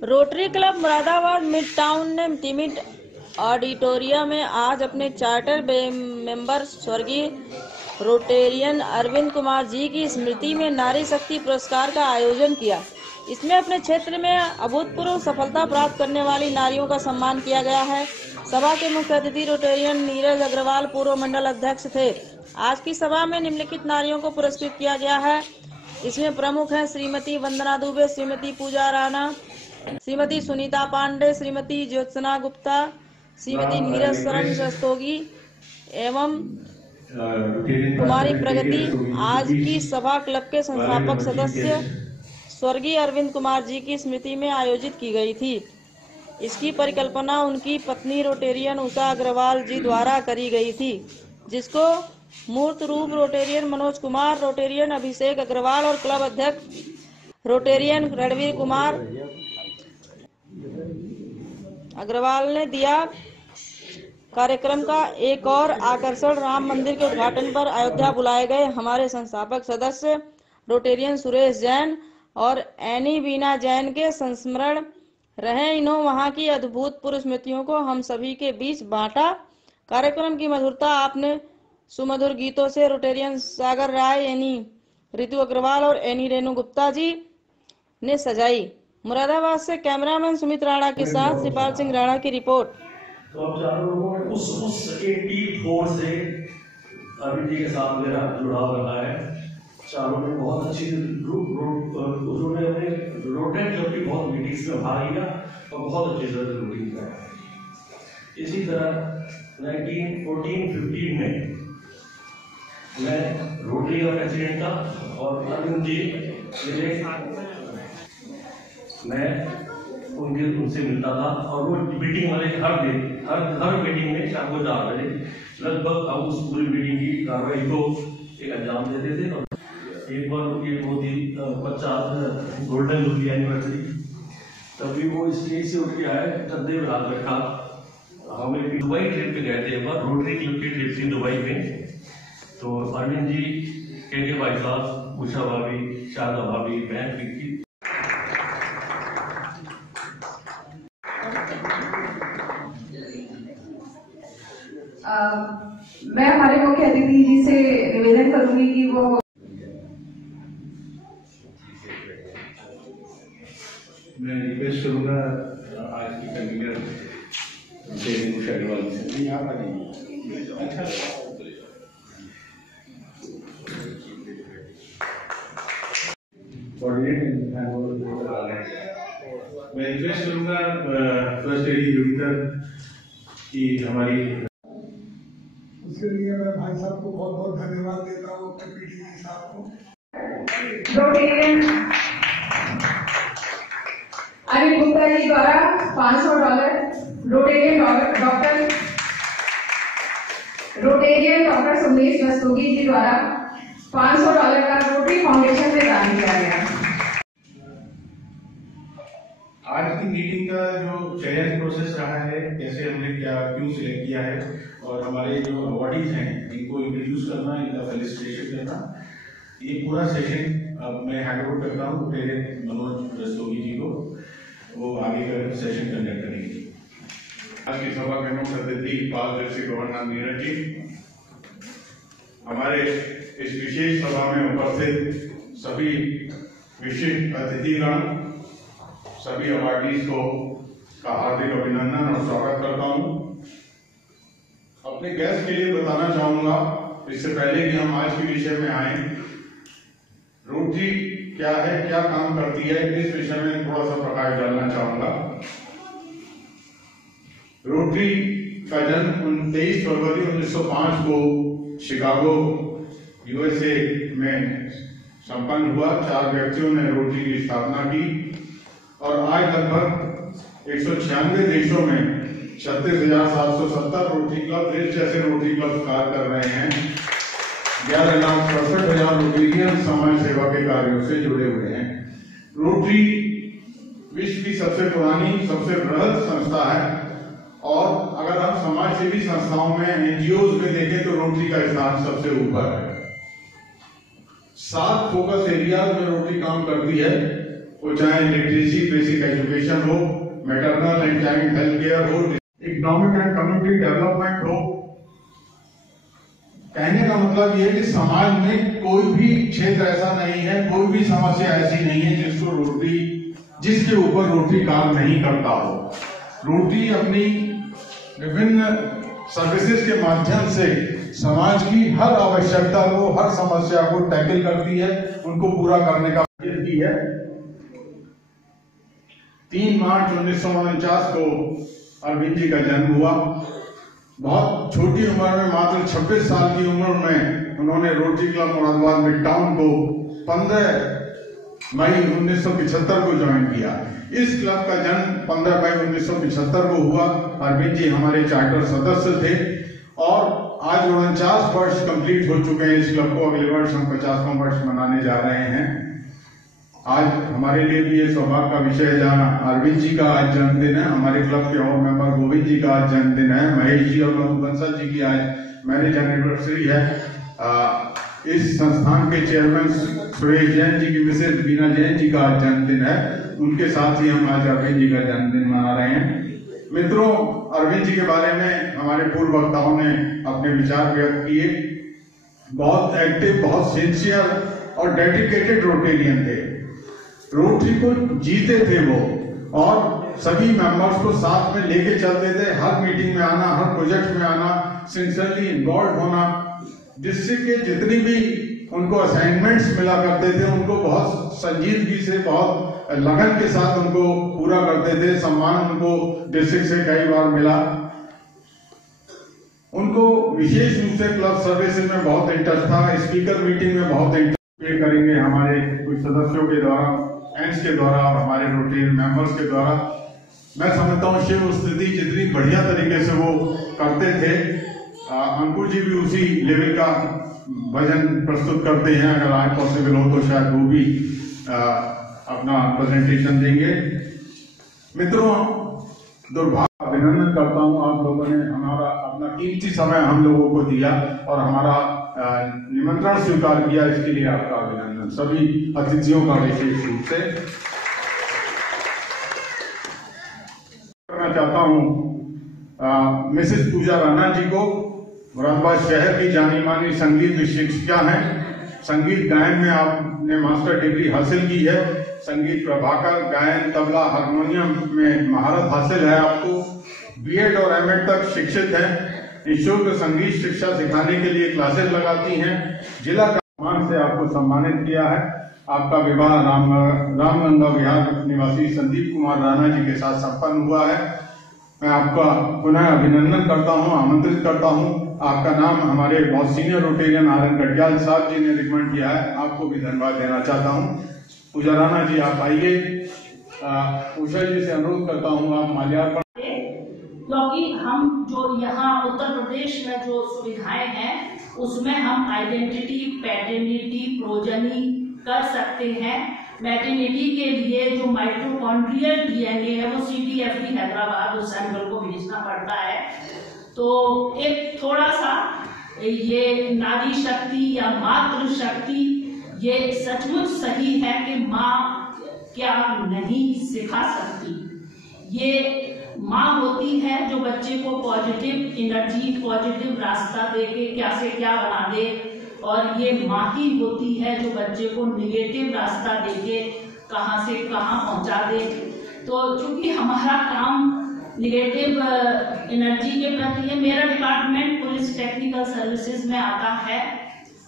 Rotary club Moradabad mid town ने टिमिट auditorium में आज अपने चार्टर मेंबर स्वर्गीय रोटेरियन अरविंद कुमार जी की स्मृति में नारी शक्ति पुरस्कार का आयोजन किया। इसमें अपने क्षेत्र में अभूतपूर्व सफलता प्राप्त करने वाली नारियों का सम्मान किया गया है। सभा के मुख्य अतिथि रोटेरियन नीरज अग्रवाल पूर्व मंडल अध्यक्ष थे। आज की सभा में निम्नलिखित नारियों को पुरस्कृत किया गया है। इसमें प्रमुख हैं श्रीमती वंदना दुबे, श्रीमती पूजा राणा, श्रीमती सुनीता पांडे, श्रीमती ज्योत्सना गुप्ता, श्रीमती नीरज शरण रस्तोगी एवं कुमारी प्रगति। आज की सभा क्लब के संस्थापक सदस्य स्वर्गीय अरविंद कुमार जी की स्मृति में आयोजित की गई थी। इसकी परिकल्पना उनकी पत्नी रोटेरियन उषा अग्रवाल जी द्वारा करी गई थी, जिसको मूर्त रूप रोटेरियन मनोज कुमार, रोटेरियन अभिषेक अग्रवाल और क्लब अध्यक्ष रोटेरियन रणवीर कुमार अग्रवाल ने दिया। कार्यक्रम का एक और आकर्षण राम मंदिर के उद्घाटन पर अयोध्या बुलाए गए हमारे संस्थापक सदस्य रोटेरियन सुरेश जैन और एनी बीना जैन के संस्मरण रहे। इन्होंने वहां की अद्भुतपूर्व स्मृतियों को हम सभी के बीच बांटा। कार्यक्रम की मधुरता आपने सुमधुर गीतों से रोटेरियन सागर राय, एनी ऋतु अग्रवाल और एनी रेणु गुप्ता जी ने सजाई। मुरादाबाद से कैमरामैन सुमित राणा के साथ शिपाल सिंह राणा की रिपोर्ट। तो अब चारों लोगों ने उस 84 से अरविंद जी के साथ मेरा जुड़ाव रहा है। चारों ने बहुत अच्छी उन्होंने अपने रोटेट क्लब की बहुत मीटिंग्स में भाग लिया और बहुत अच्छी तरह से रूटीन कराया। इसी तरह 1914-15 में मैं रोटरी का प्रेसिडेंट था और अरविंद जी मैं उनसे मिलता था और वो मीटिंग वाले हर मीटिंग में शाम को 4 बजे लगभग हम उस पूरी मीटिंग की कार्रवाई को एक अंजाम देते थे। और एक बार उनकी बहुत ही 50 गोल्डन जुबली एनिवर्सरी, तभी वो स्टेज से उठ के आए, चंदे रात रखा। हम एक दुबई ट्रिप पे गए थे, एक बार रोटरी क्लब की ट्रिप थी दुबई में। तो अरविंद जी, के भाई साहब, उषा भाभी, शारदा भाभी, बहन की मैं हमारे मुख्य अतिथि जी से निवेदन करूंगी कि वो मैं रिक्वेस्ट करूंगा आज की कन्वीनर उषा अग्रवाल से यहाँ पर नहीं। अच्छा, मैं रिक्वेस्ट करूंगा फर्स्ट एडी यूनिटर की हमारी, उसके लिए मैं भाई साहब को बहुत बहुत धन्यवाद देता हूँ, अपने पीडीजी साहब को। रोटेरियन अनिल गुप्ता जी द्वारा $500, रोटेरियन डॉक्टर सुमेश रस्तोगी जी द्वारा $500 का रोटरी फाउंडेशन में दान किया गया। आज की मीटिंग का जो चयन प्रोसेस रहा है, कैसे हमने क्यों सिलेक्ट किया है और हमारे जो अवार्डीज हैं इनको इंट्रोड्यूस करना, इनका फेलिसिटेशन करना, ये पूरा सेशन अब मैं हैंड ओवर करता हूँ रोटेरियन मनोज रस्तोगी जी को। वो आगे का सेशन कंडक्ट करेंगे। आज की सभा के मुख्य अतिथि पारदर्शी गवर्नर नीरज जी, हमारे इस विशेष सभा में उपस्थित सभी विशिष्ट अतिथिगण, सभी अवार्डीज को का हार्दिक अभिनंदन और स्वागत करता हूं। अपने गेस्ट के लिए बताना चाहूंगा, इससे पहले कि हम आज के विषय में आए, रोटरी क्या है, क्या काम करती है, इस विषय में थोड़ा सा प्रकाश डालना चाहूंगा। रोटरी का जन्म 23 फरवरी 1905 को शिकागो यूएसए में संपन्न हुआ। 4 व्यक्तियों ने रोटरी की स्थापना की और आज लगभग 196 देशों में 36,770 रोटरी क्लब, देश जैसे रोटरी क्लब कार्य कर रहे हैं। 11,67,000 रोटेरियन समाज सेवा के कार्यों से जुड़े हुए हैं। रोटरी विश्व की सबसे पुरानी, सबसे बृहद संस्था है और अगर हम समाज सेवी संस्थाओं में, एनजीओ में देखें तो रोटरी का स्थान सबसे ऊपर है। 7 फोकस एरियाज में रोटरी काम करती है वो चाहे लिटरेसी बेसिक एजुकेशन हो, maternal and child health care हो, इकोनॉमिक एंड कम्युनिटी डेवलपमेंट हो। कहने का मतलब ये है कि समाज में कोई भी क्षेत्र ऐसा नहीं है, कोई भी समस्या ऐसी नहीं है जिसके ऊपर रोटरी काम नहीं करता हो। रोटरी अपनी विभिन्न सर्विसेज के माध्यम से समाज की हर आवश्यकता को, हर समस्या को टैकल करती है, उनको पूरा करने का प्रयास की है। 3 मार्च 1949 को अरविंद जी का जन्म हुआ। बहुत छोटी उम्र में, मात्र 26 साल की उम्र में उन्होंने rotary club Moradabad mid town को 15 मई 1975 को ज्वाइन किया। इस क्लब का जन्म 15 मई 1975 को हुआ। अरविंद जी हमारे चार्टर सदस्य थे और आज 49 वर्ष कंप्लीट हो चुके हैं इस क्लब को। अगले वर्ष हम 50वां वर्ष मनाने जा रहे हैं। आज हमारे लिए भी ये सौभाग्य का विषय है, जहाँ अरविंद जी का आज जन्मदिन है, हमारे क्लब के और मेंबर गोविंद जी का आज जन्मदिन है, महेश जी और बंसल जी की आज मैरिज एनिवर्सरी है। इस संस्थान के चेयरमैन सुरेश जैन जी की मिसेज बीना जैन जी का आज जन्मदिन है। उनके साथ ही हम आज अरविंद जी का जन्मदिन मना रहे हैं। मित्रों, अरविंद जी के बारे में हमारे पूर्व वक्ताओं ने अपने विचार व्यक्त किए। बहुत एक्टिव, बहुत सिंसियर और डेडिकेटेड रोटेरियन थे। रोटरी को जीते थे वो और सभी मेंबर्स को साथ में लेके चलते थे। हर मीटिंग में आना, हर प्रोजेक्ट में आना, सिंसियरली इन्वॉल्व होना। डिस्ट्रिक्ट के जितनी भी उनको असाइनमेंट्स मिला करते थे, उनको बहुत संजीदगी से, बहुत लगन के साथ उनको पूरा करते थे। सम्मान उनको डिस्ट्रिक्ट से कई बार मिला। उनको विशेष रूप से क्लब सर्विसेज में बहुत इंटरेस्ट था। स्पीकर मीटिंग में बहुत इंटरेस्ट करेंगे हमारे कुछ सदस्यों के द्वारा, एंड्स के द्वारा और हमारे रोटेरियन मेंबर्स के द्वारा। मैं समझता हूँ शिव स्तुति जितनी बढ़िया तरीके से वो करते थे, अंकुर जी भी उसी लेवल का भजन प्रस्तुत करते हैं। अगर आज पॉसिबल हो तो शायद वो भी अपना प्रेजेंटेशन देंगे। मित्रों, दुर्भाग्य अभिनंदन करता हूँ, आप लोगों ने हमारा अपना कीमती समय हम लोगों को दिया और हमारा निमंत्रण स्वीकार किया, इसके लिए आपका अभिनंदन। सभी अतिथियों का विशेष रूप से करना चाहता हूँ मिसेस पूजा राणा जी को। मुरादाबाद शहर की जानी मानी संगीत शिक्षिका हैं। संगीत गायन में आपने मास्टर डिग्री हासिल की है। संगीत प्रभाकर, गायन, तबला, हारमोनियम में महारत हासिल है आपको। बीएड और एमएड तक शिक्षित हैं। निःशुल्क संगीत शिक्षा सिखाने के लिए क्लासेस लगाती हैं। जिला का सम्मान से आपको सम्मानित किया है। आपका विवाह रामगंगा विहार निवासी संदीप कुमार राणा जी के साथ संपन्न हुआ है। मैं आपका पुनः अभिनंदन करता हूं, आमंत्रित करता हूं। आपका नाम हमारे बहुत senior Rotarian R N Katiyal साहब जी ने रिकमेंड किया है, आपको भी धन्यवाद देना चाहता हूं। पूजा राणा जी आप आइए। उषा जी से अनुरोध करता हूं आप माल्यार्पण। क्योंकि हम जो यहाँ उत्तर प्रदेश में जो सुविधाएं हैं उसमें हम आइडेंटिटी, पैटर्निटी, प्रोजनी कर सकते हैं। मैटरनिटी के लिए जो माइटोकॉन्ड्रियल डीएनए है वो CTFD हैदराबाद उस सैंपल को भेजना पड़ता है। तो एक थोड़ा सा ये नारी शक्ति या मातृ शक्ति ये सचमुच सही है कि माँ क्या नहीं सिखा सकती। ये माँ होती है जो बच्चे को पॉजिटिव एनर्जी, पॉजिटिव रास्ता दे के क्या से क्या बना दे, और ये माँ ही होती है जो बच्चे को निगेटिव रास्ता देके कहाँ से कहाँ पहुँचा दे। तो चूंकि हमारा काम निगेटिव एनर्जी के प्रति है, मेरा डिपार्टमेंट पुलिस टेक्निकल सर्विसेज में आता है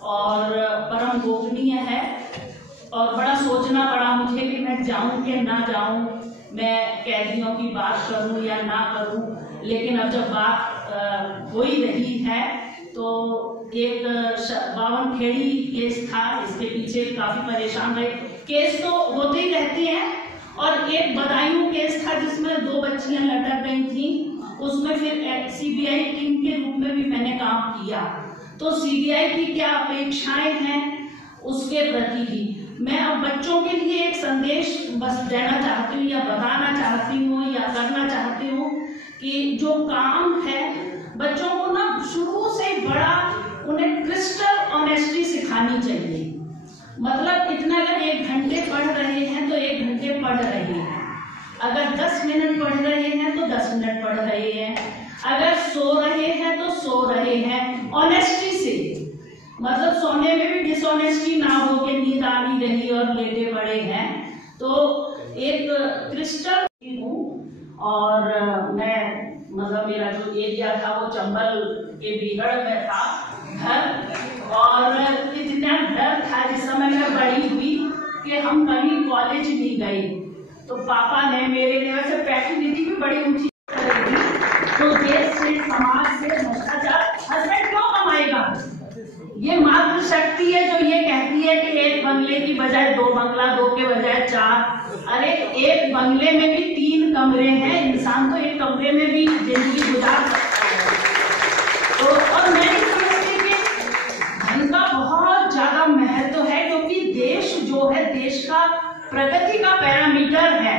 और परम गोपनीय है और बड़ा सोचना पड़ा मुझे कि मैं जाऊं कि ना जाऊं, मैं कैदियों की बात करूं या ना करूं। लेकिन अब जब बात हो ही रही है तो एक 52 खेड़ी केस था, इसके पीछे काफी परेशान रहे। केस तो होते ही रहते हैं और एक बदायूं केस था जिसमें 2 बच्चियां लटक गई थी, उसमें फिर CBI टीम के रूप में भी मैंने काम किया। तो CBI की क्या अपेक्षाएं हैं उसके प्रति भी मैं अब बच्चों के लिए एक संदेश बस देना चाहती हूँ या बताना चाहती हूँ या करना चाहती हूँ कि जो काम है बच्चों को ना शुरू से बड़ा उन्हें क्रिस्टल ऑनेस्टी सिखानी चाहिए। मतलब इतना, अगर 1 घंटे पढ़ रहे हैं तो 1 घंटे पढ़ रहे हैं, अगर 10 मिनट पढ़ रहे हैं तो 10 मिनट पढ़ रहे हैं, अगर सो रहे हैं तो सो रहे हैं ऑनेस्टी से, मतलब सोने में भी डिसऑनेस्टी ना हो कि नींद आ नहीं रही और लेटे पड़े हैं। तो एक क्रिस्टल हूँ और मैं मतलब मेरा जो एरिया था वो चंबल के बीगड़ में था घर, और इतना डर था जिस समय मैं बड़ी हुई कि हम कहीं कॉलेज नहीं गए, तो पापा ने मेरे लिए वैसे पैटर्निटी भी बड़ी ऊंची करेगी, तो देश से समाज से भ्रष्टाचार, हस्बैंड क्यों कमाएगा? ये मातृ शक्ति है जो ये कहती है कि 1 बंगले की बजाय 2 बंगला, 2 के बजाय 4। अरे 1 बंगले में भी 3 कमरे हैं, इंसान तो 1 कमरे में भी जिंदगी गुजार सकता है। तो और मैं नहीं समझती कि धन का बहुत ज्यादा महत्व है, क्योंकि देश जो है, देश का प्रगति का पैरामीटर है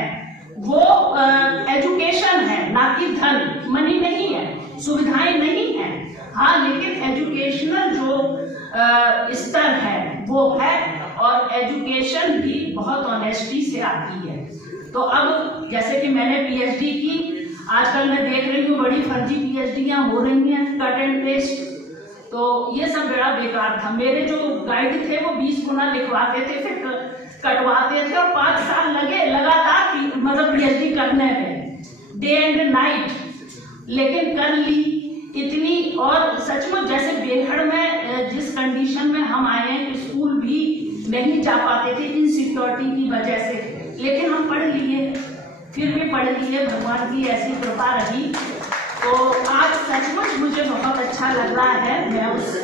वो एजुकेशन है, ना कि धन। मनी नहीं है, सुविधाएं नहीं है, हाँ, लेकिन एजुकेशनल जो स्तर है वो है, और एजुकेशन भी बहुत ऑनेस्टी से आती है। तो अब जैसे कि मैंने पीएचडी की, आजकल मैं देख रही हूँ बड़ी फर्जी पीएचडियां हो रही हैं, कट एंड पेस्ट, तो ये सब बड़ा बेकार था। मेरे जो गाइड थे वो 20 गुना लिखवाते थे, फिर कटवाते थे, और 5 साल लगे लगातार मतलब पीएचडी करने में, डे एंड नाइट, लेकिन कर ली इतनी। और सचमुच जैसे बेघड़ में जिस कंडीशन में हम आए हैं, स्कूल भी नहीं जा पाते थे इनसिक्योरिटी की वजह से, लेकिन हम पढ़ लिए, फिर भी पढ़ लिए, भगवान की ऐसी कृपा रही। तो आज सचमुच मुझे बहुत अच्छा लग रहा है। मैं उस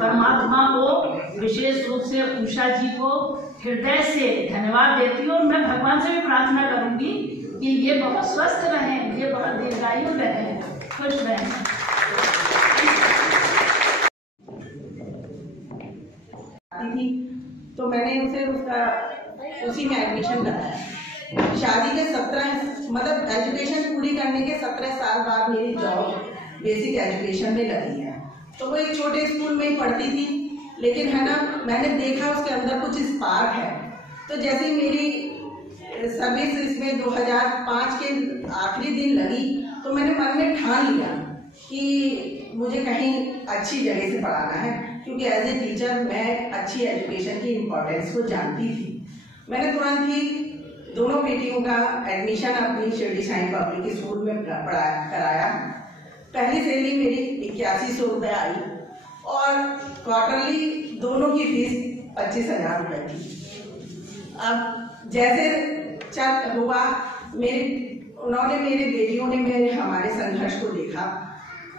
परमात्मा को, विशेष रूप से उषा जी को हृदय से धन्यवाद देती हूँ, और मैं भगवान से भी प्रार्थना करूंगी कि ये बहुत स्वस्थ रहें, ये बहुत दीर्घायु रहें, खुश रहें। थी तो मैंने उसे उसी में एडमिशन कराया। शादी के 17 मतलब एजुकेशन पूरी करने के 17 साल बाद मेरी जॉब बेसिक एजुकेशन में लगी है। तो वो एक छोटे स्कूल में ही पढ़ती थी, लेकिन है ना, मैंने देखा उसके अंदर कुछ स्पार्क है। तो जैसे मेरी सर्विस इसमें 2005 के आखिरी दिन लगी, तो मैंने मन में ठान लिया कि मुझे कहीं अच्छी जगह से पढ़ाना है, क्योंकि एज ए टीचर मैं अच्छी एजुकेशन की इम्पोर्टेंस को जानती थी। मैंने तुरंत ही दोनों बेटियों का एडमिशन अपनी शिरडी साईं पब्लिक स्कूल में कराया। पहली सैलरी मेरी 8100 रुपये आई, और क्वार्टरली दोनों की फीस 25,000 रुपये थी। अब जैसे चल हुआ, मेरे बेटियों ने हमारे संघर्ष को देखा।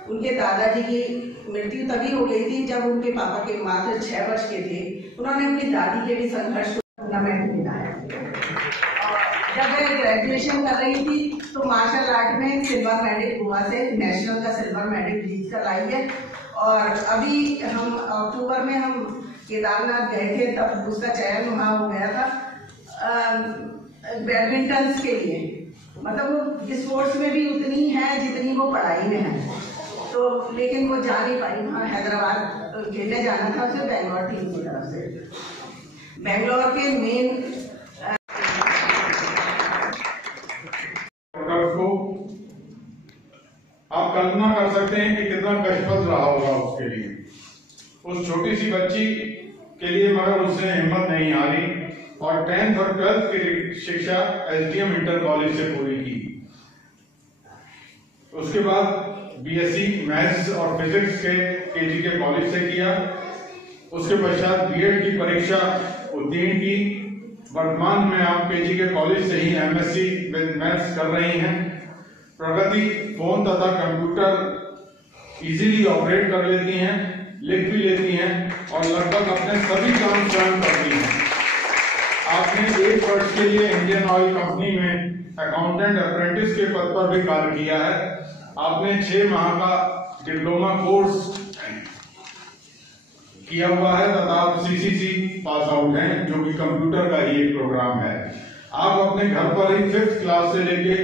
उनके दादाजी की मृत्यु तभी हो गई थी जब उनके पापा के मात्र 6 वर्ष के थे। उन्होंने अपनी दादी के भी संघर्ष को टूर्नामेंट मिलाया। जब मैं ग्रेजुएशन कर रही थी तो मार्शल आर्ट में सिल्वर मेडल गोवा से नेशनल का सिल्वर मेडल जीत कर आई है। और अभी हम अक्टूबर में हम केदारनाथ गए थे, तब उसका चयन वहाँ हो गया था बैडमिंटन के लिए। मतलब वो स्पोर्ट्स में भी उतनी है जितनी वो पढ़ाई में है, तो लेकिन वो जा नहीं पाई। वहाँ हैदराबाद खेलने जाना था उसे, बेंगलोर टीम की तरफ से। बेंगलोर के मेन को आप कल्पना कर सकते हैं कि कितना कष्टप्रद रहा होगा उसके लिए, उस छोटी सी बच्ची के लिए, मगर उसने हिम्मत नहीं हारी और 10th और 12th की शिक्षा एसडीएम इंटर कॉलेज से पूरी की। उसके बाद बीएससी मैथ्स और फिजिक्स के केजी के कॉलेज से किया। उसके पश्चात बीएड की परीक्षा उत्तीर्ण की। वर्तमान में आप केजी के कॉलेज से ही एमएससी विद मैथ्स कर रही हैं। प्रगति फोन तथा कंप्यूटर इजीली ऑपरेट कर लेती हैं, लिख भी लेती हैं और लगभग अपने सभी काम स्वयं करती हैं। आपने 1 वर्ष के लिए इंडियन ऑयल कंपनी में अकाउंटेंट अप्रेंटिस के पद पर भी कार्य किया है। आपने 6 माह का डिप्लोमा कोर्स किया हुआ है तथा आप सीसीसी पास आउट हैं, जो कि कंप्यूटर का ही एक प्रोग्राम है। आप अपने घर पर ही 5th क्लास से लेके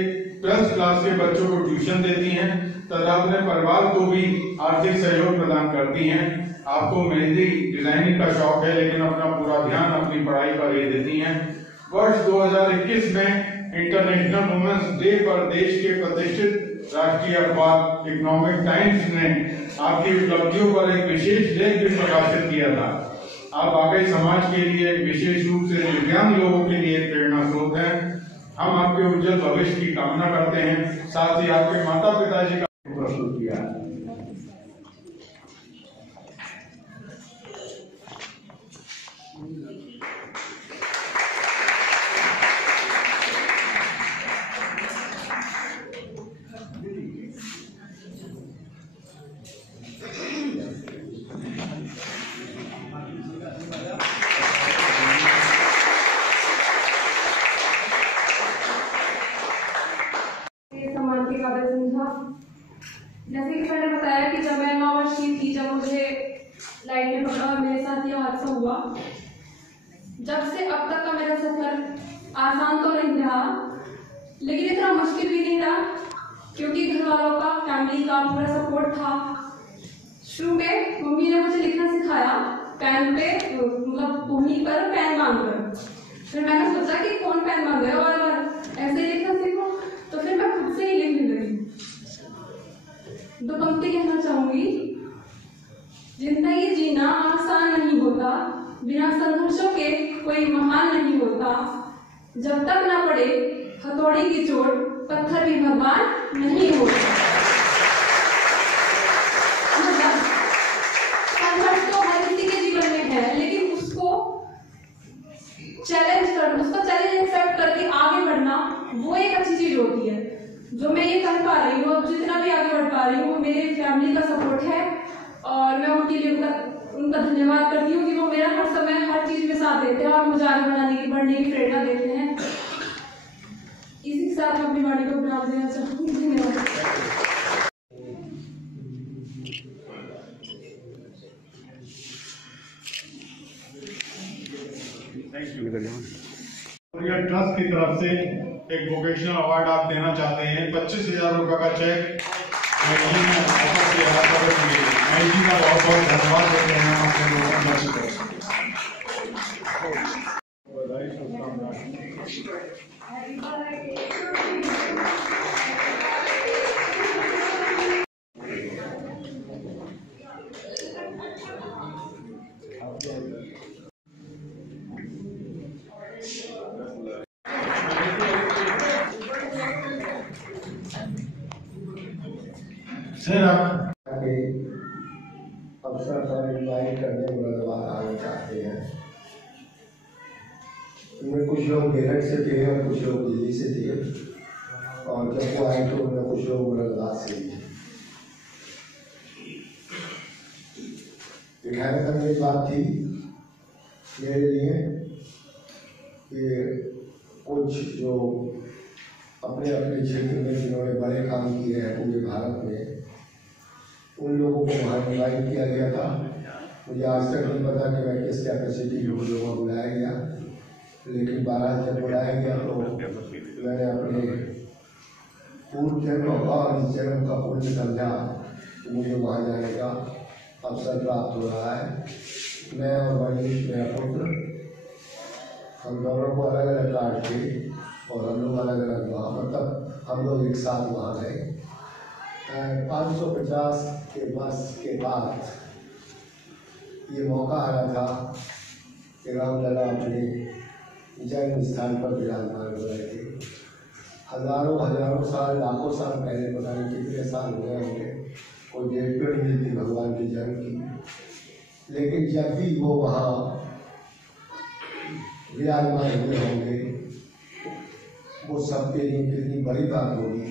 12th क्लास के बच्चों को ट्यूशन देती हैं तथा अपने परिवार को भी आर्थिक सहयोग प्रदान करती हैं। आपको मेहंदी डिजाइनिंग का शौक है लेकिन अपना पूरा ध्यान अपनी पढ़ाई पर ही देती हैं। वर्ष 2021 में इंटरनेशनल वुमेन्स डे पर देश के प्रतिष्ठित राष्ट्रीय अखबार इकोनॉमिक टाइम्स ने आपकी उपलब्धियों पर एक विशेष लेख भी प्रकाशित किया था। आप आगे समाज के लिए विशेष रूप से दिव्यांग लोगों के लिए प्रेरणा स्रोत हैं। हम आपके उज्जवल भविष्य की कामना करते हैं। साथ ही आपके माता पिताजी का प्रस्तुत किया। जैसे कि मैंने बताया कि जब मैं 9 वर्ष की थी, जब मुझे लाइट ने पकड़ा और मेरे साथ ये हादसा हुआ, जब से अब तक का मेरा सफर आसान तो नहीं रहा, लेकिन इतना मुश्किल भी नहीं रहा, क्योंकि घर वालों का, फैमिली का पूरा सपोर्ट था। शुरू में मम्मी ने मुझे लिखना सिखाया, पेन पे, मतलब भूमि पर पेन बांधकर। फिर मैंने सोचा कि कौन पेन बांधे और ऐसे लिखना सीखो, तो फिर मैं खुद से ही लिखने लगी। दो पंक्ति कहना चाहूंगी। जिंदगी जीना आसान नहीं होता, बिना संघर्षों के कोई महान नहीं होता। जब तक ना पड़े हथौड़ी की चोट, पत्थर भी भगवान नहीं होता। संघर्ष तो हर किसी के जीवन में है, लेकिन उसको चैलेंज करना, उसका चैलेंज एक्सेप्ट करके आगे बढ़ना, वो एक अच्छी चीज होती है। जो मैं ये कर पा रही हूँ, जितना भी आगे बढ़ पा रही हूँ, मेरे फैमिली का सपोर्ट है और मैं उनके लिए उनका धन्यवाद करती हूँ कि वो मेरा हर समय हर चीज में साथ देते हैं और मुझे आगे बढ़ने की प्रेरणा देते हैं। इसी के साथ मैं अपनी वाणी को विराम देना चाहूँगी। धन्यवाद। ट्रस्ट की तरफ से एक वोकेशनल अवार्ड आप देना चाहते हैं। 25,000 रुपए का चेक जी का बहुत बहुत धन्यवाद देते हैं आपके लोगों को। सर आप अवसर पर इन्वाइट करने मुरादाबाद आना चाहते हैं। इनमें कुछ लोग मेरठ से थे और कुछ लोग दिल्ली से थे, और जब वो आए तो उनमें कुछ लोग मुरादाबाद से थे। दिखाने का मेरी बात थी मेरे लिए कि कुछ जो अपने अपने क्षेत्र में जिन्होंने बड़े काम किए हैं पूरे भारत में, उन लोगों को वहाँ इन्वाइट किया गया था। मुझे आज तक नहीं पता कि मैं किस कैपेसिटी में लोगों को बुलाया गया, लेकिन 12 जब बुलाया गया तो मैंने अपने पूर्व जन्म और इस जन्म का पुण्य समझा कि मुझे वहाँ जाने का अवसर प्राप्त हो रहा है। मैं और मनीष, मेरा पुत्र, हम दोनों को अलग अलग कार्ड थे और हम लोग अलग अलग वहाँ, मतलब हम लोग एक साथ वहाँ गए। 550 के बस के बाद ये मौका आया था कि रामलला अपने जन्म स्थान पर विराजमान हो रहे थे। हजारों साल, लाखों साल पहले, पता नहीं कितने साल हो गए होंगे, कोई डेट पर नहीं थी भगवान के जन्म की। लेकिन जब भी वो वहाँ विराजमान हुए होंगे, वो सबके लिए कितनी बड़ी बात होगी।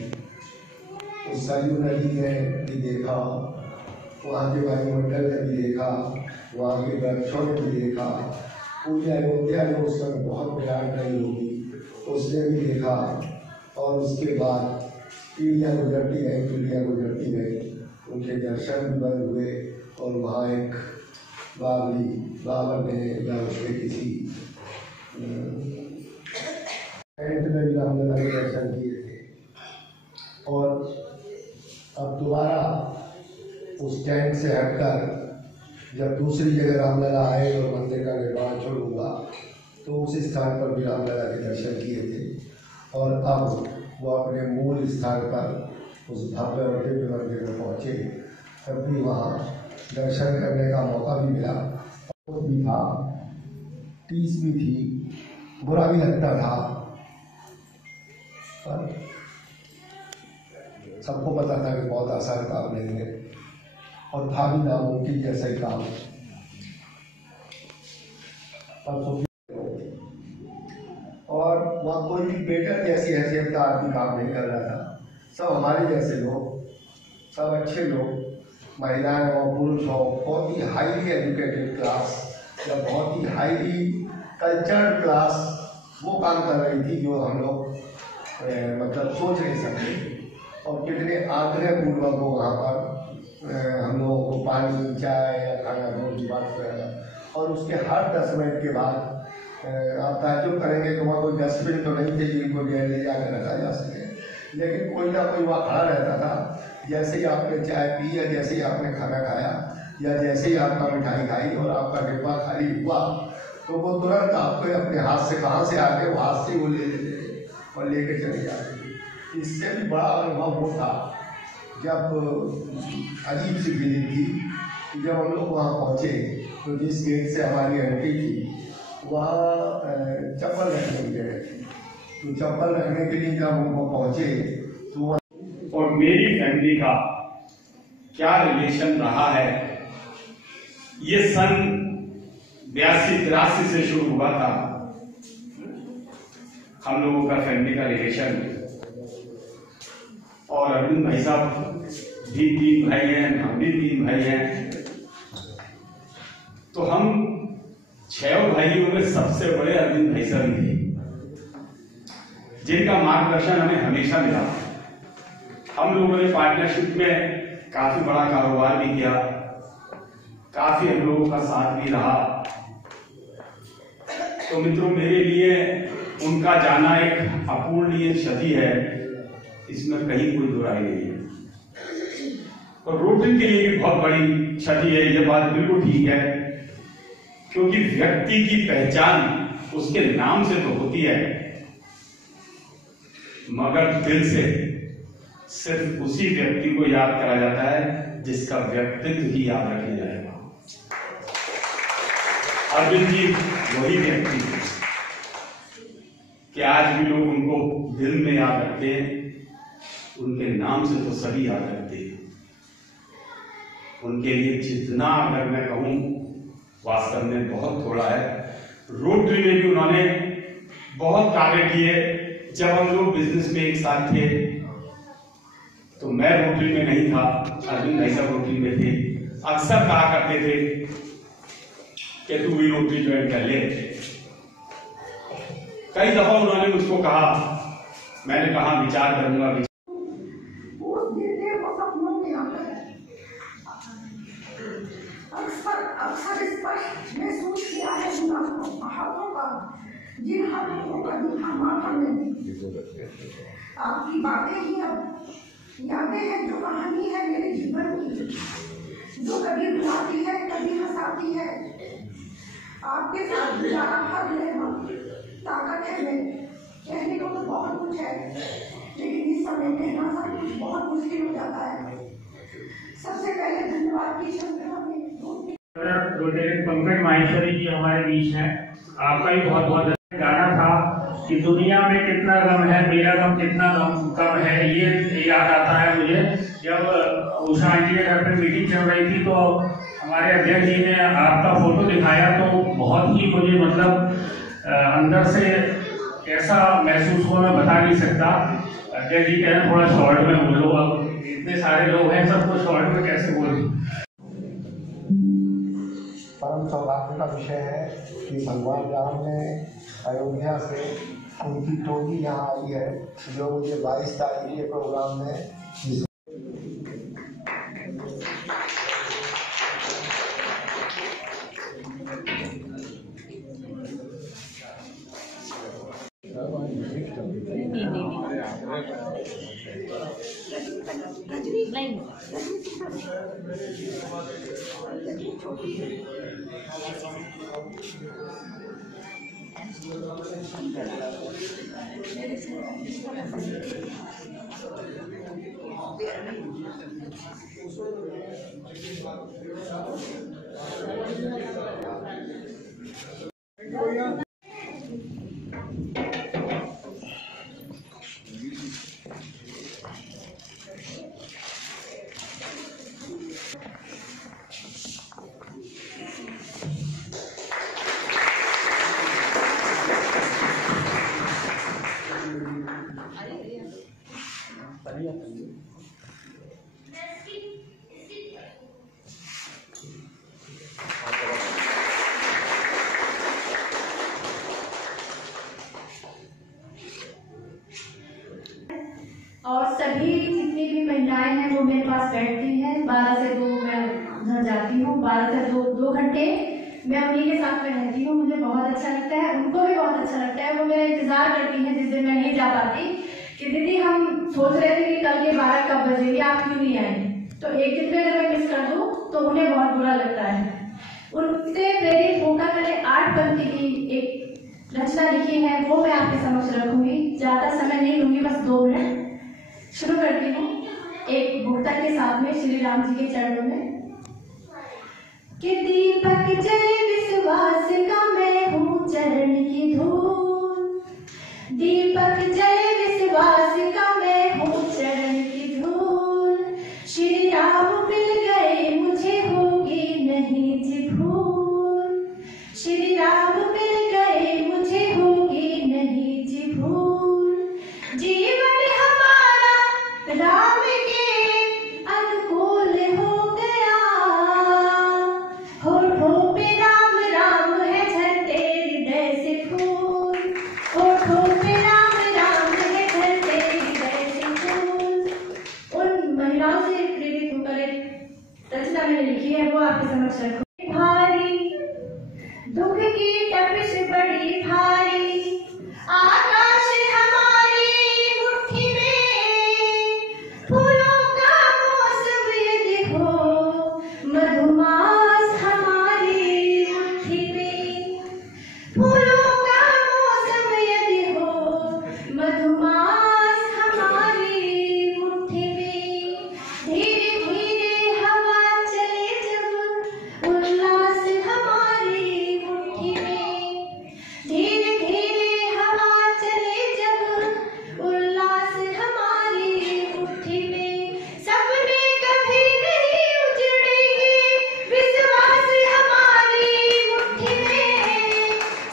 उस सरयू नदी में भी देखा, वहाँ के वायुमंडल में भी देखा, वहाँ के वृक्षों में भी देखा, पूरी अयोध्या में उस समय बहुत विराट रही होगी, उसने भी देखा। और उसके बाद पीढ़ियाँ गुजरती गई, उनके दर्शन भी बंद हुए और वहाँ एक बाबर ने या उसके किसी टेंट में भी रामलला के दर्शन किए थे। और अब दोबारा उस टेंट से हटकर जब दूसरी जगह रामलला आए और मंदिर का निर्माण शुरू हुआ तो उस स्थान पर भी रामलला के दर्शन किए थे और अब वो अपने मूल स्थान पर उस भव्य और दिव्य मंदिर में पहुँचे। तब भी वहाँ दर्शन करने का मौका भी मिला, और भी था, टीस भी थी, बुरा भी लगता था, पर सबको पता था कि बहुत आसान काम नहीं है और था भी नामुमकिन जैसा ही काम। और वहाँ कोई भी बेटर जैसी हैसियत का आदमी काम नहीं कर रहा था। सब हमारे जैसे लोग, सब अच्छे लोग, महिलाएं हो पुरुष हो, बहुत ही हाईली एजुकेटेड क्लास या बहुत ही हाईली कल्चर्ड क्लास वो काम कर रही थी जो हम लोग मतलब सोच नहीं सकते। और कितने आग्रह पूर्वक वो वहाँ पर हम लोगों को पानी, चाय या खाना की बात करेगा। और उसके हर 10 मिनट के बाद आप ताज्जुब करेंगे कि वहाँ कोई डस्टबिन तो नहीं थे जिनको ले जाकर रखा जा सके, लेकिन कोई ना कोई वहाँ खड़ा रहता था। जैसे ही आपने चाय पी या जैसे ही आपने खाना खाया या जैसे ही आपका मिठाई खाई और आपका डिब्बा खाली हुआ तो वो तुरंत आपको अपने हाथ से कहाँ से आके वो हाथ से वो ले लेते और लेके चले जाते थे। इससे भी बड़ा अनुभव वो था जब अजीब सी फीलिंग थी कि जब हम लोग वहाँ पहुँचे तो जिस गेट से हमारी एंट्री थी वहाँ चप्पल रखने की जगह थी। तो चप्पल रखने के लिए जब हम पहुँचे तो और मेरी फैमिली का क्या रिलेशन रहा है, ये सन 82-83 से शुरू हुआ था हम लोगों का फैमिली का रिलेशन। और अरविंद भाई साहब भी 3 भाई हैं, हम भी 3 भाई हैं, तो हम 6 भाइयों में सबसे बड़े अरविंद भाई साहब थे जिनका मार्गदर्शन हमें हमेशा मिला। हम लोगों ने पार्टनरशिप में काफी बड़ा कारोबार भी किया, काफी हम लोगों का साथ भी रहा। तो मित्रों, मेरे लिए उनका जाना एक अपूरणीय क्षति है, इसमें कहीं कोई दो राय नहीं है। और रोटरी के लिए भी बहुत बड़ी क्षति है, ये बात बिल्कुल ठीक है, क्योंकि व्यक्ति की पहचान उसके नाम से तो होती है, मगर दिल से सिर्फ उसी व्यक्ति को याद करा जाता है जिसका व्यक्तित्व ही याद रखा जाएगा। अरविंद जी वही व्यक्ति है कि आज भी लोग उनको दिल में याद रखते हैं, उनके नाम से तो सभी याद रखते हैं। उनके लिए जितना अगर मैं कहूं वास्तव में बहुत थोड़ा है। रोटरी में भी उन्होंने बहुत कार्य किए। जब हम लोग बिजनेस में एक साथ थे तो मैं रोटरी में नहीं था, अरविंद भाई साहब रोटरी में थे। अक्सर कहा करते थे कि तू भी रोटरी ज्वाइन कर ले। कई दफा उन्होंने मुझको कहा, मैंने कहा विचार करूंगा। अक्सर स्पष्ट महसूस किया है हाथों का, जिन हाथों को कभी हम माथा में आपकी बातें ही अब यादें हैं, जो कहानी है मेरे जीवन की, जो कभी रुलाती है कभी हंसाती है। आपके साथ गुजारा हर लेना ताकत है में। कहने को तो बहुत कुछ है, लेकिन इस समय कहना सब कुछ बहुत मुश्किल हो जाता है। सबसे पहले धन्यवाद की पंकज माहेश्वरी जी हमारे बीच हैं। आपका भी बहुत बहुत गाना था कि दुनिया में कितना गम है, मेरा गम कितना कम है। ये याद आता है मुझे जब उषा आंटी के घर पे मीटिंग चल रही थी तो हमारे अध्यक्ष जी ने आपका फोटो दिखाया तो बहुत ही मुझे मतलब अंदर से कैसा महसूस हुआ मैं बता नहीं सकता। अध्यक्ष जी कह रहे थोड़ा शॉर्ट में बोलो, अब इतने सारे लोग हैं सबको शॉर्ट में कैसे बोलूं। परम सौभाग्य का विषय है कि भगवान राम ने अयोध्या से उनकी टोली यहाँ आई है, जो मुझे 22 तारीख के प्रोग्राम में नहीं रजनी नहीं रजनी छोटी है। और सभी जितनी भी महिलाएं हैं वो मेरे पास बैठती हैं। 12 से 2 मैं उधर जाती हूँ, 12 से 2 घंटे मैं उन्हीं के साथ में रहती हूँ। मुझे बहुत अच्छा लगता है, उनको भी बहुत अच्छा लगता है। वो मेरा इंतजार करती हैं जिस दिन मैं नहीं जा पाती कि दीदी हम सोच रहे थे कि कल के 12 कब बजेगी, आप क्यों नहीं आए। तो एक दिन में अगर मैं मिस कर दूँ तो उन्हें बहुत बुरा लगता है। उनसे प्रेरित होकर मैंने 8 पंक्ति की एक रचना लिखी है, वो मैं आपके समक्ष रखूंगी। ज्यादा समय नहीं लूंगी, बस 2 मिनट। शुरू करती हूँ एक भुक्ता के साथ में श्री राम जी के चरणों में। कि दीपक जले विश्वास का मैं हूँ चरण की धूल, दीपक जले विश्वास का मैं हूँ चरण की धूल। श्री राम मिल गए मुझे होगी नहीं जी भूल, श्री राम मिल गए मुझे होगी नहीं जी भूल। जीवन राम के अनुकूल हो गया, होठों पे राम राम है झरते हृदय से फूल, होठों पे राम राम है झरते हृदय से फूल। उन महिलाओं से प्रेरित होकर एक रचना मैंने लिखी है, वो आपके समक्ष रखो। भारी दुख की तपिश बड़ी भारी, आकाश हमारी मुट्ठी में, फूलों का मौसम यदि हो मधुमास हमारी मुट्ठी में, फूलों का मौसम यदि हो मधुमास हमारी मुट्ठी में। धीरे धीरे हवा चले जब उल्लास हमारी मुट्ठी में, धीरे धीरे हवा चले जब उल्लास हमारी मुट्ठी में। सपने कभी नहीं उजड़ेंगे विश्वास हमारी मुट्ठी में,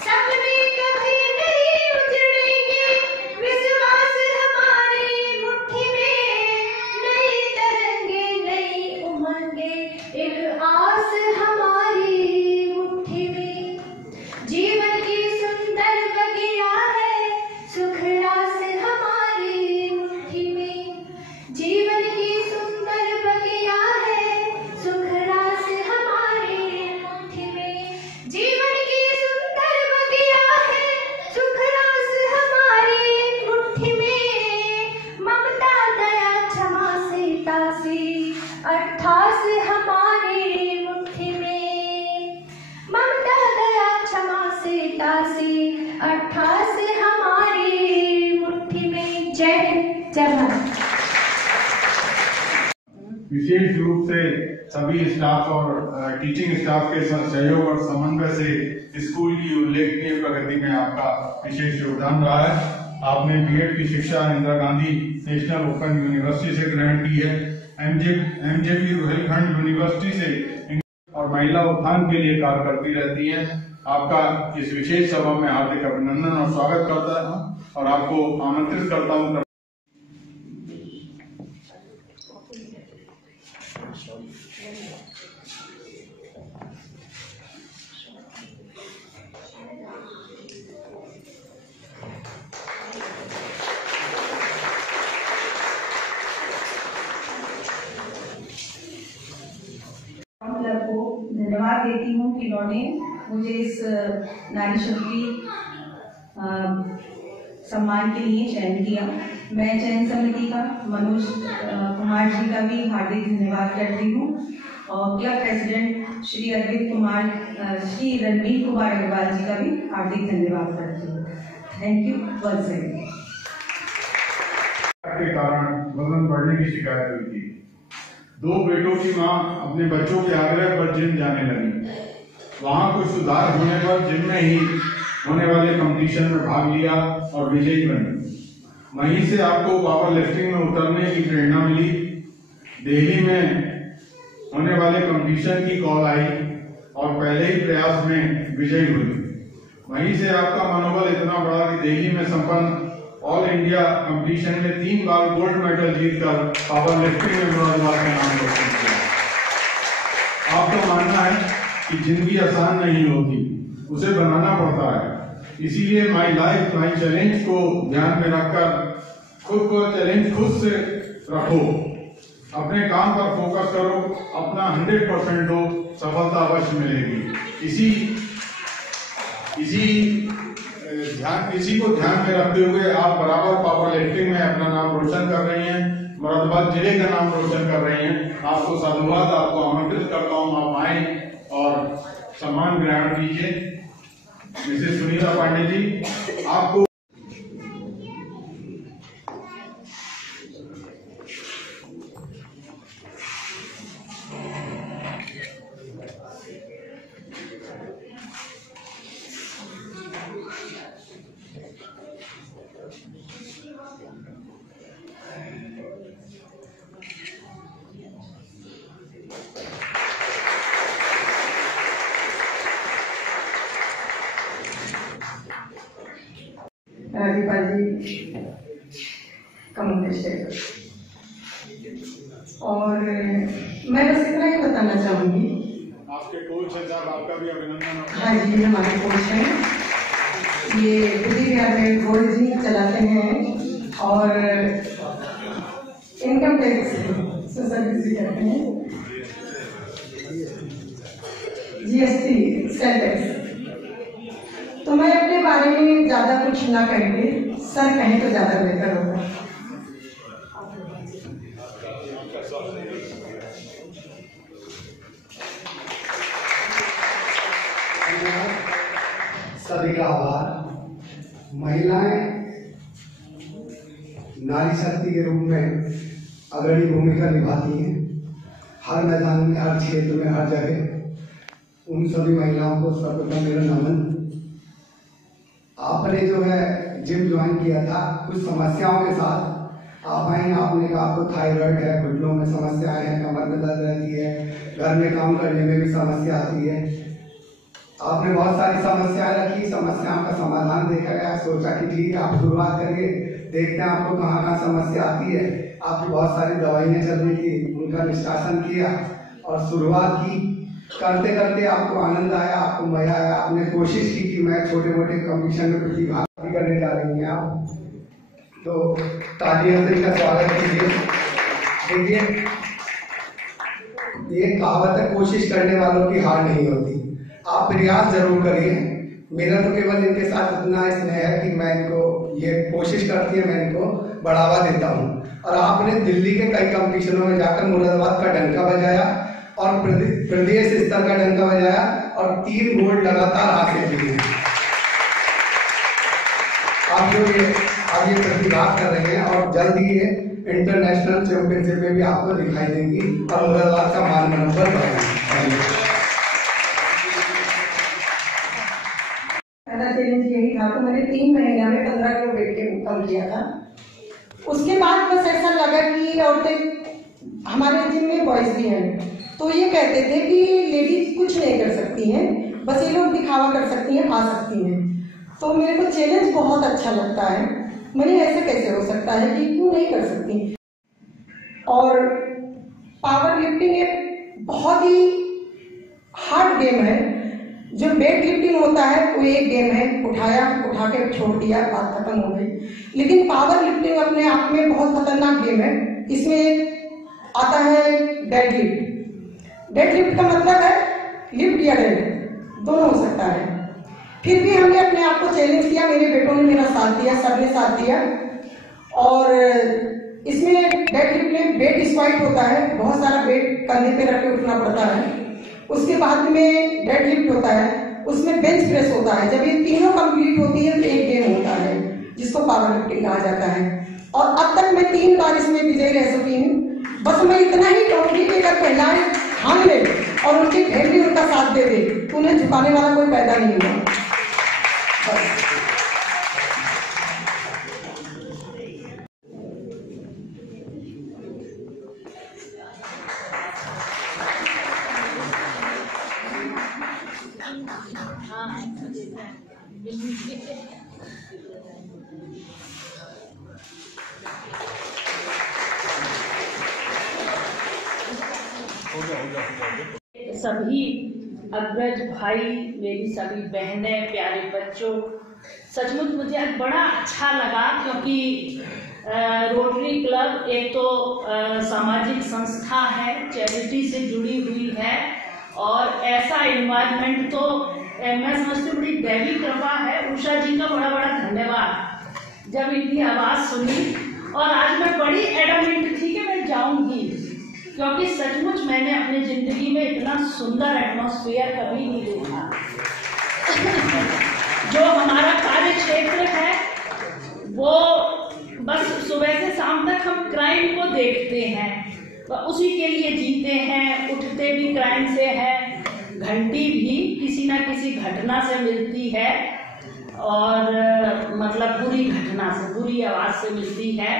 सपने कभी नहीं उजड़ेंगे विश्वास हमारी मुट्ठी में। नई तरंगे नई उमंगे एक आस हमारी मुट्ठी में। जीवन की सुंदर बगिया है सुख रास हमारी मुट्ठी में, जीवन की सुंदर बगिया है सुख रास हमारी मुट्ठी में। जीवन की सुंदर बगिया है सुख रास हमारी मुट्ठी में। ममता दया क्षमा सीता सी 88 हमारी मुट्ठी में, ममता दया क्षमा सीता सी 88 हमारी मुट्ठी में। जय हिंद, जय भारत। विशेष रूप से सभी स्टाफ और टीचिंग स्टाफ के साथ सहयोग और समन्वय से स्कूल की उल्लेखनीय प्रगति में आपका विशेष योगदान रहा है। आपने बीएड की शिक्षा Indira Gandhi national open university से ग्रहण की है, एमजेपी रुहेलखंड यूनिवर्सिटी से, और महिला उत्थान के लिए कार्य करती रहती है। आपका इस विशेष सभा में हार्दिक अभिनंदन और स्वागत करता हूँ और आपको आमंत्रित करता हूँ। क्लब को धन्यवाद देती हूँ कि इन्होंने मुझे इस नारी शक्ति सम्मान के लिए चयन किया। मैं चयन समिति का मनोज कुमार जी का भी हार्दिक धन्यवाद करती हूँ और क्लब प्रेसिडेंट श्री रणवीर कुमार अग्रवाल जी का भी हार्दिक धन्यवाद करती हूँ। Thank you once again. के कारण वजन बढ़ने की शिकायत हुई थी। 2 बेटों की मां अपने बच्चों के आग्रह पर जिम जाने लगी। वहां कुछ सुधार होने पर जिम में ही होने वाले कंपटीशन में भाग लिया और विजयी बनी। वहीं से आपको पावर लिफ्टिंग में उतरने की प्रेरणा मिली। दिल्ली में होने वाले कंपटीशन की कॉल आई और पहले ही प्रयास में विजयी हुई। वहीं से आपका मनोबल इतना बढ़ा कि दिल्ली में संपन्न ऑल इंडिया कंपटीशन में 3 बार गोल्ड मेडल जीतकर पावर लिफ्टिंग में मुरादाबाद का नाम रोशन किया। आपका मानना है कि जिंदगी आसान नहीं होती, उसे बनाना पड़ता है। इसीलिए माई लाइफ माई चैलेंज को ध्यान में रखकर खुद को चैलेंज खुद से रखो, अपने काम पर फोकस करो, अपना 100% दो, सफलता अवश्य मिलेगी। इसी को ध्यान में रखते हुए आप बराबर पावर लिफ्टिंग में अपना नाम रोशन कर रही हैं, मुरादाबाद जिले का नाम रोशन कर रही हैं। आपको साधुवाद, आपको आमंत्रित करता हूं, आप आए और सम्मान ग्रहण कीजिए। मिसेस सुनीता पांडे जी, आपको दीपा जी कम्युनिकेशन और मैं बस इतना ही बताना चाहूंगी। आपके कोच हैं साहब, आपका भी अभिनंदन। हाँ जी, हमारे कोच हैं, ये बुद्धि विहार में गोल्ड जी चलाते हैं और इनकम टैक्स सर्विस भी करते हैं, GST सेल टैक्स। तो मैं अपने बारे में ज्यादा कुछ ना करके सर कहें तो ज्यादा बेहतर होगा। सभी का आभार। महिलाएं नारी शक्ति के रूप में अग्रणी भूमिका निभाती हैं, हर मैदान में, हर क्षेत्र में, हर जगह। उन सभी महिलाओं को सर्वप्रथम मेरा नमन। आपने जो है जिम ज्वाइन किया था, कुछ समस्याओं के साथ आप आए। आपने कहा आपको थायराइड है, घुटनों में समस्याएं हैं, कमर में दर्द रहती है, घर में काम करने में भी समस्या आती है। आपने बहुत सारी समस्याएं रखी, समस्याओं का समाधान देखा गया। सोचा कि ठीक है, आप शुरुआत करिए, देखते हैं आपको कहाँ कहाँ समस्या आती है। आपकी बहुत सारी दवाइयाँ चल रही थी, उनका निष्कासन किया और शुरुआत की। करते करते आपको आनंद आया, आपको मजा आया। आपने कोशिश की कि मैं छोटे मोटे कंपटीशन में प्रतिभागी करने जा रही हैं आप, तो तालियों से इनका स्वागत कीजिए। देखिए, ये कहावत है, कोशिश करने वालों की हार नहीं होती। आप प्रयास जरूर करिए। मेरा तो केवल इनके साथ इतना स्नेह है कि मैं इनको, ये कोशिश करती है, मैं इनको बढ़ावा देता हूँ। और आपने दिल्ली के कई कंपटीशनों में जाकर मुरादाबाद का डंका बजाया और प्रदेश स्तर का डंका बजाया और 3 गोल्ड लगातार हासिल किए। आप ये प्रतिभाग कर रहे हैं और जल्द ही ये इंटरनेशनल चैंपियनशिप में भी आपको दिखाई देंगी और मुरादाबाद का मान मनोबल बढ़ाएंगे। पहला चैलेंज यही था, तो मैंने 3 महीने में 15 किलो वेट के कम किया था। उसके बाद बस ऐसा लगा कि औरतें, हमारे जिम में बॉयज भी हैं, तो ये कहते थे कि लेडीज कुछ नहीं कर सकती हैं, बस ये लोग दिखावा कर सकती हैं, खा सकती हैं। तो मेरे को चैलेंज बहुत अच्छा लगता है। मैंने ऐसे कैसे हो सकता है कि क्यों नहीं कर सकती। और पावर लिफ्टिंग एक बहुत ही हार्ड गेम है। जो वेट लिफ्टिंग होता है वो एक गेम है, उठा के छोड़ दिया, बात खत्म हो गई। लेकिन पावर लिफ्टिंग अपने आप में बहुत खतरनाक गेम है। इसमें आता है डेड लिफ्ट। डेड लिफ्ट का मतलब है लिफ्ट या डेड दोनों हो सकता है। फिर भी हमने अपने आप को चैलेंज किया, मेरे बेटों ने मेरा साथ दिया, सबने साथ दिया। और इसमें डेड लिफ्ट में बेड स्क्वाट होता है, बहुत सारा बेड कंधे पे रख के उठना पड़ता है। उसके बाद में डेड लिफ्ट होता है, उसमें बेंच प्रेस होता है। जब ये तीनों कंप्लीट होती है तो एक गेम होता है जिसको पावर लिफ्टिंग कहा जाता है। और अब तक मैं 3 बार इसमें विजयी रह चुकी हूँ। बस मैं इतना ही कहूँगी कि अगर महिलाएं ठान ले और उनकी फैमिली उनका साथ दे दे तो उन्हें झुकाने वाला कोई पैदा नहीं हुआ। सभी अग्रज भाई, मेरी सभी बहनें, प्यारे बच्चों, सचमुच मुझे आज बड़ा अच्छा लगा क्योंकि रोटरी क्लब एक तो सामाजिक संस्था है, चैरिटी से जुड़ी हुई है और ऐसा एनवायरनमेंट तो मैं समझती हूँ बड़ी दैवी कृपा है। उषा जी का बड़ा बड़ा धन्यवाद। जब इनकी आवाज़ सुनी और आज मैं बड़ी एडमेंट थी कि मैं जाऊंगी क्योंकि सचमुच मैंने अपनी जिंदगी में इतना सुंदर एटमॉस्फेयर कभी नहीं देखा। जो हमारा कार्य क्षेत्र है वो बस सुबह से शाम तक हम क्राइम को देखते हैं, उसी के लिए जीते हैं, उठते भी क्राइम से हैं, घंटी भी किसी ना किसी घटना से मिलती है और मतलब बुरी घटना से, बुरी आवाज से मिलती है।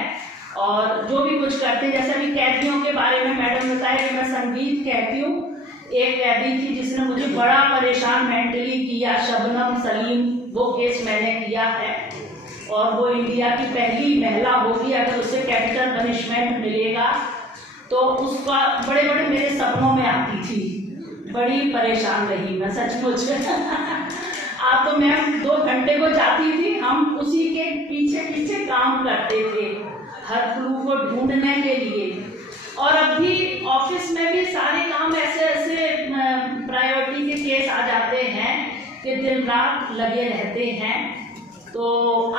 और जो भी कुछ करते हैं, जैसे अभी कैदियों के बारे में मैडम बताया कि मैं संगीत कहती हूँ। एक कैदी थी जिसने मुझे बड़ा परेशान मेंटली किया, शबनम सलीम, वो केस मैंने किया है और वो इंडिया की पहली महिला होगी अगर उसे कैपिटल पनिशमेंट मिलेगा तो उसका बड़े बड़े मेरे सपनों में आती थी। बड़ी परेशान रही मैं सचमुच। आप तो मैम 2 घंटे को जाती थी, हम उसी के पीछे पीछे काम करते थे हर क्लू को ढूंढने के लिए। और अभी ऑफिस में भी सारे काम ऐसे ऐसे प्रायोरिटी के केस आ जाते हैं कि दिन रात लगे रहते हैं। तो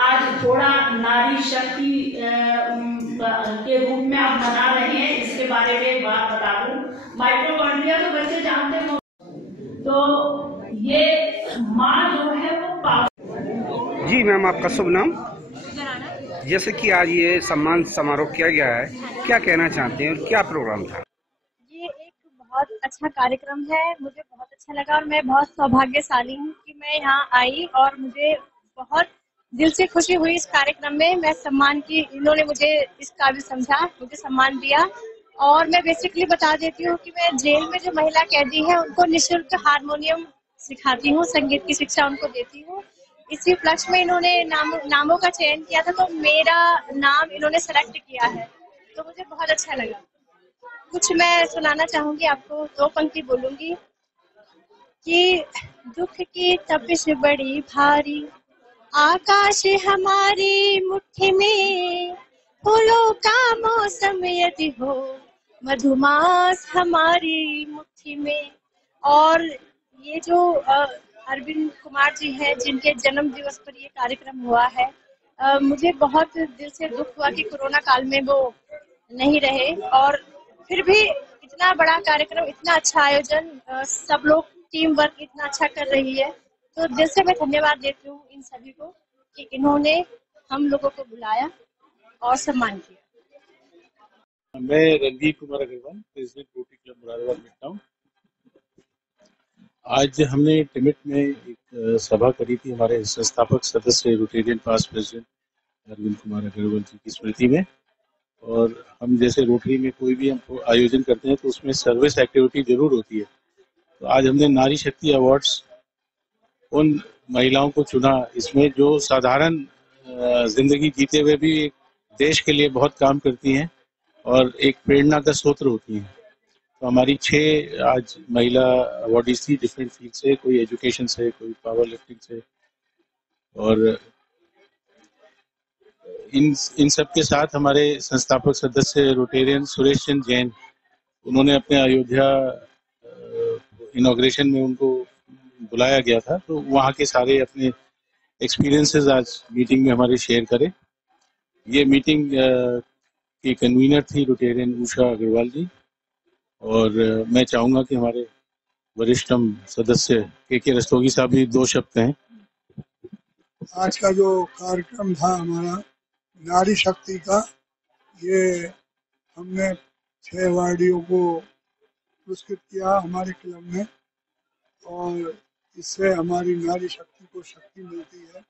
आज थोड़ा नारी शक्ति के रूप में आप मना रहे हैं, इसके बारे में एक बात बता दूं। माइटोकॉन्ड्रिया तो बच्चे जानते हो, तो ये माँ जो है वो जी मैम, आपका शुभ नाम? जैसे कि आज ये सम्मान समारोह किया गया है, क्या कहना चाहते हैं और क्या प्रोग्राम था? ये एक बहुत अच्छा कार्यक्रम है, मुझे बहुत अच्छा लगा और मैं बहुत सौभाग्यशाली हूँ कि मैं यहाँ आई और मुझे बहुत दिल से खुशी हुई इस कार्यक्रम में। मैं सम्मान की, इन्होंने मुझे इस काबिल समझा, मुझे सम्मान दिया। और मैं बेसिकली बता देती हूँ कि मैं जेल में जो महिला कैदी है उनको निःशुल्क हारमोनियम सिखाती हूँ, संगीत की शिक्षा उनको देती हूँ। इसी उपलक्ष्य में इन्होंने नामों का चयन किया था, तो मेरा नाम इन्होंने सेलेक्ट किया है, तो मुझे बहुत अच्छा लगा। कुछ मैं सुनाना चाहूंगी आपको, 2 पंक्ति बोलूंगी कि दुख की तपिश बड़ी भारी, आकाश हमारी मुट्ठी में, फूलों का मौसम यदि हो, मधुमास हमारी मुट्ठी में। और ये जो अरविंद कुमार जी हैं जिनके जन्म दिवस पर ये कार्यक्रम हुआ है, मुझे बहुत दिल से दुख हुआ कि कोरोना काल में वो नहीं रहे और फिर भी इतना बड़ा कार्यक्रम, इतना अच्छा आयोजन, सब लोग टीम वर्क इतना अच्छा कर रही है, तो दिल से मैं धन्यवाद देती हूँ इन सभी को कि इन्होंने हम लोगों को बुलाया और सम्मान किया। मैं Randeep Kumar Agarwal, president Rotary club Moradabad mid town. आज हमने टिमिट में एक सभा करी थी हमारे संस्थापक सदस्य Rotarian past president Arvind Kumar Agarwal ji की स्मृति में। और हम जैसे रोटरी में कोई भी हम आयोजन करते हैं तो उसमें सर्विस एक्टिविटी जरूर होती है। तो आज हमने नारी शक्ति अवार्ड्स उन महिलाओं को चुना इसमें जो साधारण जिंदगी जीते हुए भी एक देश के लिए बहुत काम करती हैं और एक प्रेरणा का स्रोत होती हैं। तो हमारी 6 आज महिला अवार्डीज थी, डिफरेंट फील्ड से, कोई एजुकेशन से, कोई पावर लिफ्टिंग से। और इन सब के साथ हमारे संस्थापक सदस्य रोटेरियन सुरेश चंद्र जैन, उन्होंने अपने अयोध्या इनॉग्रेशन में उनको बुलाया गया था, तो वहाँ के सारे अपने एक्सपीरियंसेस आज मीटिंग में हमारे शेयर करें। ये मीटिंग की कन्वीनर थी रोटेरियन उषा अग्रवाल जी, और मैं चाहूँगा कि हमारे वरिष्ठतम सदस्य के रस्तोगी साहब भी 2 शब्द हैं। आज का जो कार्यक्रम था हमारा नारी शक्ति का, ये हमने 6 अवार्डियों को पुरस्कृत किया हमारे क्लब में, और इससे हमारी नारी शक्ति को शक्ति मिलती है,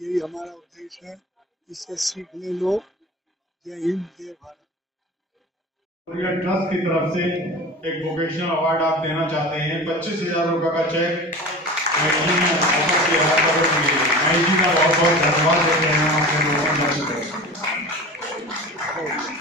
यही हमारा उद्देश्य है। इससे सीख ले लोग। जय हिंद, जय भारत। ट्रस्ट की तरफ से एक वोकेशनल अवार्ड आप देना चाहते हैं, 25,000 रुपए का चेक मैं जी का बहुत बहुत धन्यवाद देते हैं आपके लोगों को।